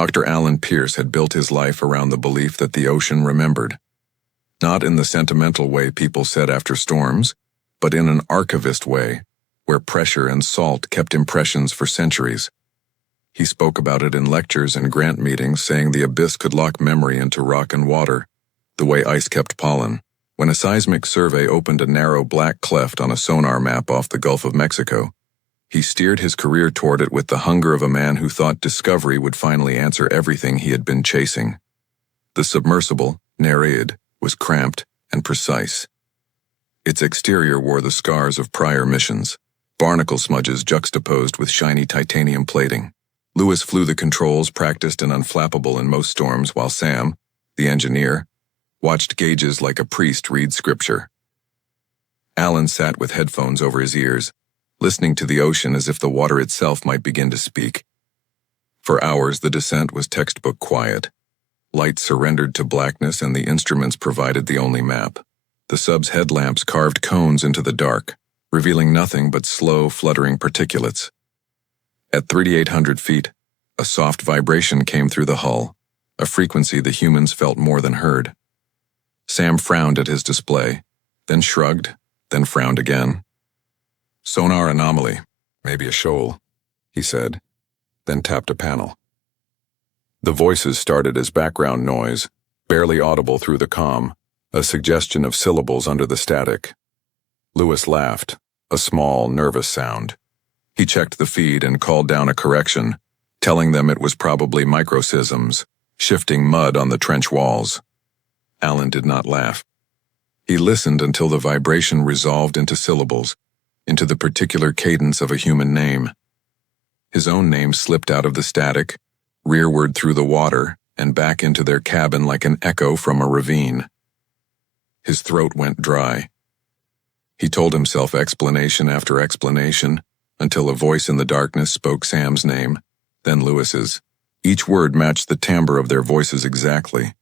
Dr. Alan Pierce had built his life around the belief that the ocean remembered. Not in the sentimental way people said after storms, but in an archivist way, where pressure and salt kept impressions for centuries. He spoke about it in lectures and grant meetings, saying the abyss could lock memory into rock and water, the way ice kept pollen. When a seismic survey opened a narrow black cleft on a sonar map off the Gulf of Mexico, he steered his career toward it with the hunger of a man who thought discovery would finally answer everything he had been chasing. The submersible, Nereid, was cramped and precise. Its exterior wore the scars of prior missions, barnacle smudges juxtaposed with shiny titanium plating. Lewis flew the controls, practiced and unflappable in most storms, while Sam, the engineer, watched gauges like a priest read scripture. Alan sat with headphones over his ears, listening to the ocean as if the water itself might begin to speak. For hours, the descent was textbook quiet. Light surrendered to blackness and the instruments provided the only map. The sub's headlamps carved cones into the dark, revealing nothing but slow, fluttering particulates. At 3,800 feet, a soft vibration came through the hull, a frequency the humans felt more than heard. Sam frowned at his display, then shrugged, then frowned again. "Sonar anomaly, maybe a shoal," he said, then tapped a panel. The voices started as background noise, barely audible through the comm, a suggestion of syllables under the static. Lewis laughed, a small, nervous sound. He checked the feed and called down a correction, telling them it was probably microsysms, shifting mud on the trench walls. Alan did not laugh. He listened until the vibration resolved into syllables, into the particular cadence of a human name. His own name slipped out of the static, rearward through the water, and back into their cabin like an echo from a ravine. His throat went dry. He told himself explanation after explanation, until a voice in the darkness spoke Sam's name, then Lewis's. Each word matched the timbre of their voices exactly.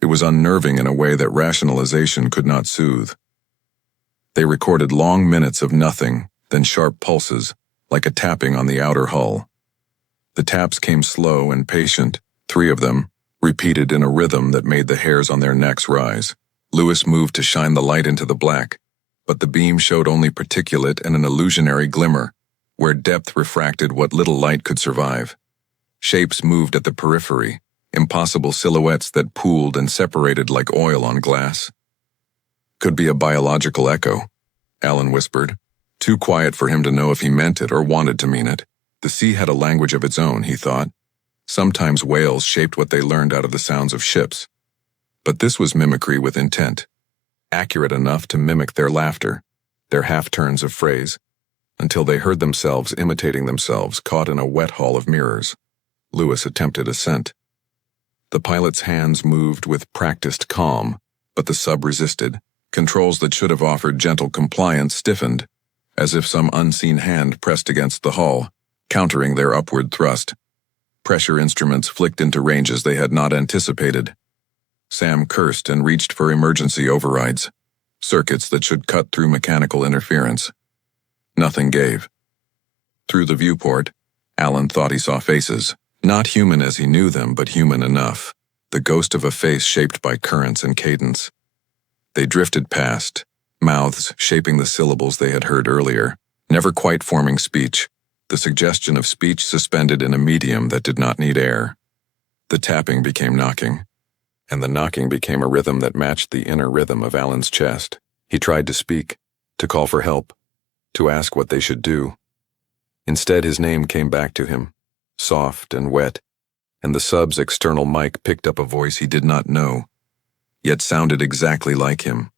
It was unnerving in a way that rationalization could not soothe. They recorded long minutes of nothing, then sharp pulses, like a tapping on the outer hull. The taps came slow and patient, 3 of them, repeated in a rhythm that made the hairs on their necks rise. Lewis moved to shine the light into the black, but the beam showed only particulate and an illusionary glimmer, where depth refracted what little light could survive. Shapes moved at the periphery, impossible silhouettes that pooled and separated like oil on glass. "Could be a biological echo," Alan whispered, too quiet for him to know if he meant it or wanted to mean it. The sea had a language of its own, he thought. Sometimes whales shaped what they learned out of the sounds of ships. But this was mimicry with intent, accurate enough to mimic their laughter, their half-turns of phrase, until they heard themselves imitating themselves, caught in a wet hall of mirrors. Lewis attempted ascent. The pilot's hands moved with practiced calm, but the sub resisted. Controls that should have offered gentle compliance stiffened, as if some unseen hand pressed against the hull, countering their upward thrust. Pressure instruments flicked into ranges they had not anticipated. Sam cursed and reached for emergency overrides, circuits that should cut through mechanical interference. Nothing gave. Through the viewport, Alan thought he saw faces, not human as he knew them, but human enough, the ghost of a face shaped by currents and cadence. They drifted past, mouths shaping the syllables they had heard earlier, never quite forming speech, the suggestion of speech suspended in a medium that did not need air. The tapping became knocking, and the knocking became a rhythm that matched the inner rhythm of Alan's chest. He tried to speak, to call for help, to ask what they should do. Instead, his name came back to him, soft and wet, and the sub's external mic picked up a voice he did not know, yet sounded exactly like him.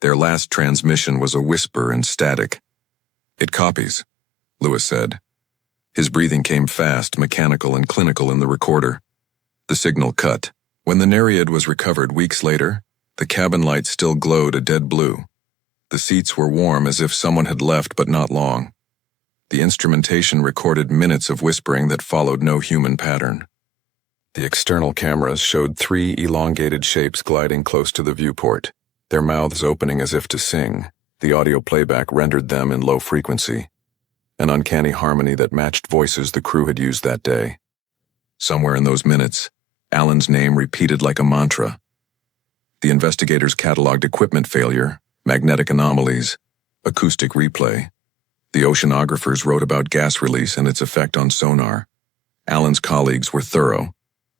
Their last transmission was a whisper and static. "It copies," Lewis said. His breathing came fast, mechanical and clinical in the recorder. The signal cut. When the Nereid was recovered weeks later, the cabin lights still glowed a dead blue. The seats were warm as if someone had left but not long. The instrumentation recorded minutes of whispering that followed no human pattern. The external cameras showed 3 elongated shapes gliding close to the viewport, their mouths opening as if to sing. The audio playback rendered them in low frequency, an uncanny harmony that matched voices the crew had used that day. Somewhere in those minutes, Alan's name repeated like a mantra. The investigators cataloged equipment failure, magnetic anomalies, acoustic replay. The oceanographers wrote about gas release and its effect on sonar. Alan's colleagues were thorough.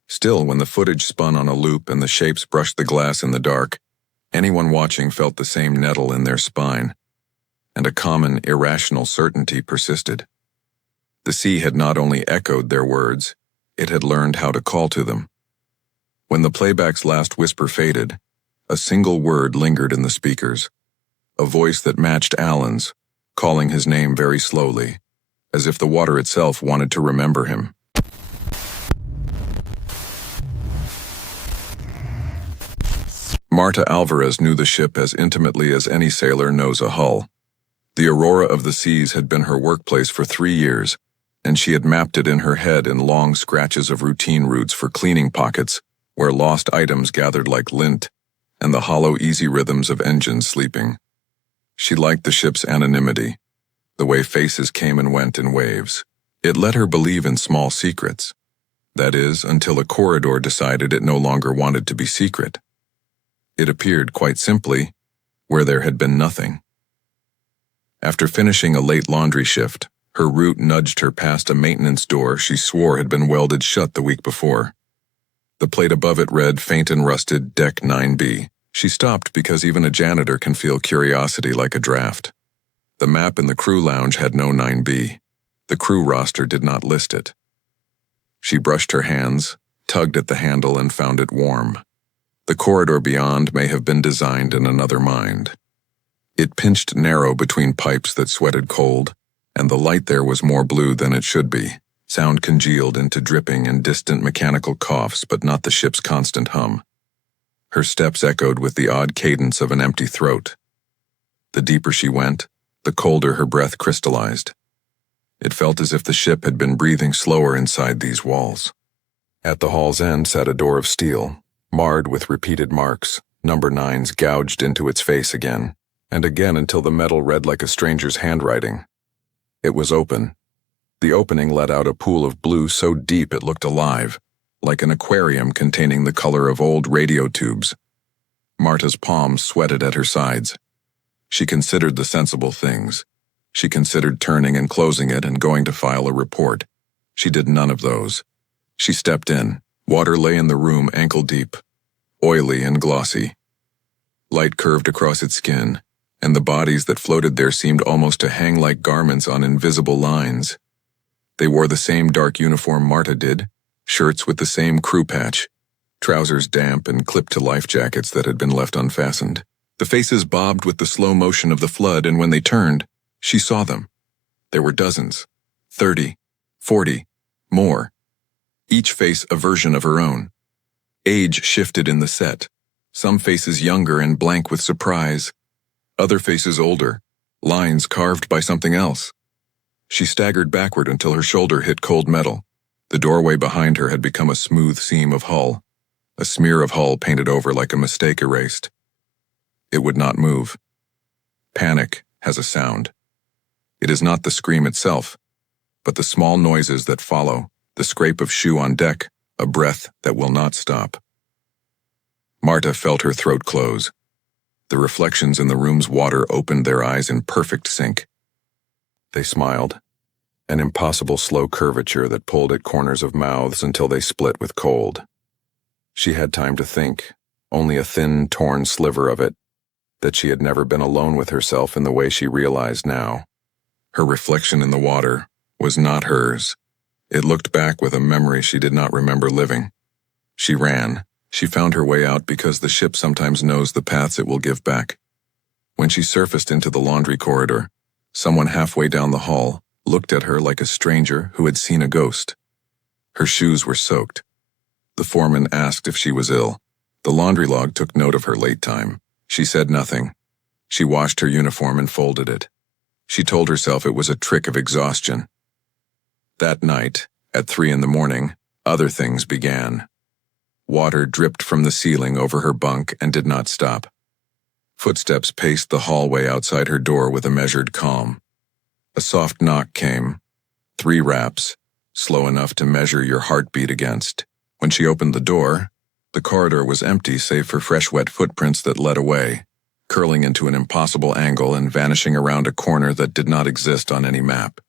Still, when the footage spun on a loop and the shapes brushed the glass in the dark, anyone watching felt the same nettle in their spine, and a common, irrational certainty persisted. The sea had not only echoed their words, it had learned how to call to them. When the playback's last whisper faded, a single word lingered in the speakers, a voice that matched Alan's, calling his name very slowly, as if the water itself wanted to remember him. Marta Alvarez knew the ship as intimately as any sailor knows a hull. The Aurora of the Seas had been her workplace for 3 years, and she had mapped it in her head in long scratches of routine routes for cleaning pockets, where lost items gathered like lint, and the hollow, easy rhythms of engines sleeping. She liked the ship's anonymity, the way faces came and went in waves. It let her believe in small secrets. That is, until a corridor decided it no longer wanted to be secret. It appeared, quite simply, where there had been nothing. After finishing a late laundry shift, her route nudged her past a maintenance door she swore had been welded shut the week before. The plate above it read, faint and rusted, Deck 9B. She stopped because even a janitor can feel curiosity like a draft. The map in the crew lounge had no 9B. The crew roster did not list it. She brushed her hands, tugged at the handle, and found it warm. The corridor beyond may have been designed in another mind. It pinched narrow between pipes that sweated cold, and the light there was more blue than it should be. Sound congealed into dripping and distant mechanical coughs, but not the ship's constant hum. Her steps echoed with the odd cadence of an empty throat. The deeper she went, the colder her breath crystallized. It felt as if the ship had been breathing slower inside these walls. At the hall's end sat a door of steel, marred with repeated marks, number 9s gouged into its face again, and again until the metal read like a stranger's handwriting. It was open. The opening let out a pool of blue so deep it looked alive, like an aquarium containing the color of old radio tubes. Marta's palms sweated at her sides. She considered the sensible things. She considered turning and closing it and going to file a report. She did none of those. She stepped in. Water lay in the room ankle deep, oily and glossy. Light curved across its skin, and the bodies that floated there seemed almost to hang like garments on invisible lines. They wore the same dark uniform Marta did, shirts with the same crew patch, trousers damp and clipped to life jackets that had been left unfastened. The faces bobbed with the slow motion of the flood, and when they turned, she saw them. There were dozens, 30, 40, more. Each face a version of her own. Age shifted in the set, some faces younger and blank with surprise, other faces older, lines carved by something else. She staggered backward until her shoulder hit cold metal. The doorway behind her had become a smooth seam of hull, a smear of hull painted over like a mistake erased. It would not move. Panic has a sound. It is not the scream itself, but the small noises that follow, the scrape of shoe on deck, a breath that will not stop. Marta felt her throat close. The reflections in the room's water opened their eyes in perfect sync. They smiled, an impossible slow curvature that pulled at corners of mouths until they split with cold. She had time to think, only a thin, torn sliver of it, that she had never been alone with herself in the way she realized now. Her reflection in the water was not hers. It looked back with a memory she did not remember living. She ran. She found her way out because the ship sometimes knows the paths it will give back. When she surfaced into the laundry corridor, someone halfway down the hall looked at her like a stranger who had seen a ghost. Her shoes were soaked. The foreman asked if she was ill. The laundry log took note of her late time. She said nothing. She washed her uniform and folded it. She told herself it was a trick of exhaustion. That night, at 3 a.m, other things began. Water dripped from the ceiling over her bunk and did not stop. Footsteps paced the hallway outside her door with a measured calm. A soft knock came, 3 raps, slow enough to measure your heartbeat against. When she opened the door, the corridor was empty save for fresh wet footprints that led away, curling into an impossible angle and vanishing around a corner that did not exist on any map.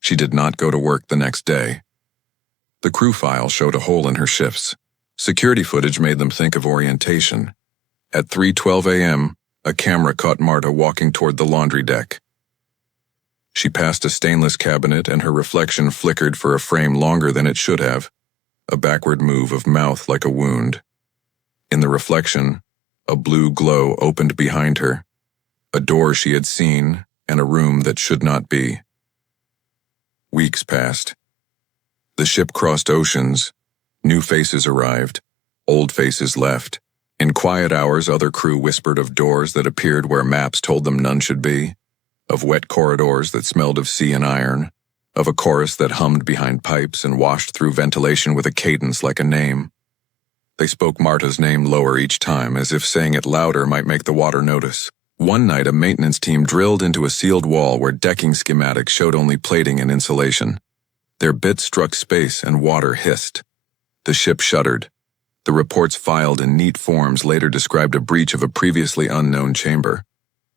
She did not go to work the next day. The crew file showed a hole in her shifts. Security footage made them think of orientation. At 3:12 a.m., a camera caught Marta walking toward the laundry deck. She passed a stainless cabinet and her reflection flickered for a frame longer than it should have, a backward move of mouth like a wound. In the reflection, a blue glow opened behind her, a door she had seen and a room that should not be. Weeks passed. The ship crossed oceans. New faces arrived. Old faces left. In quiet hours, other crew whispered of doors that appeared where maps told them none should be, of wet corridors that smelled of sea and iron, of a chorus that hummed behind pipes and washed through ventilation with a cadence like a name. They spoke Marta's name lower each time, as if saying it louder might make the water notice. One night, a maintenance team drilled into a sealed wall where decking schematics showed only plating and insulation. Their bit struck space and water hissed. The ship shuddered. The reports filed in neat forms later described a breach of a previously unknown chamber,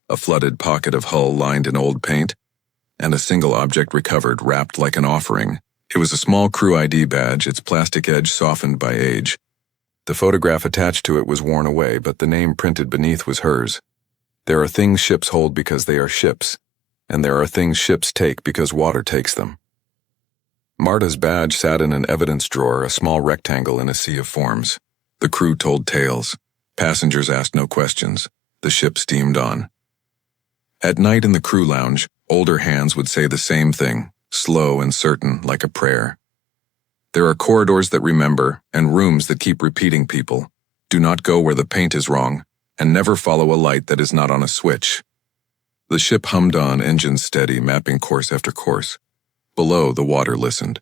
a flooded pocket of hull lined in old paint, and a single object recovered wrapped like an offering. It was a small crew ID badge, its plastic edge softened by age. The photograph attached to it was worn away, but the name printed beneath was hers. There are things ships hold because they are ships, and there are things ships take because water takes them. Marta's badge sat in an evidence drawer, a small rectangle in a sea of forms. The crew told tales. Passengers asked no questions. The ship steamed on. At night in the crew lounge, older hands would say the same thing, slow and certain, like a prayer. There are corridors that remember, and rooms that keep repeating people. Do not go where the paint is wrong, and never follow a light that is not on a switch. The ship hummed on, engines steady, mapping course after course. Below, the water listened.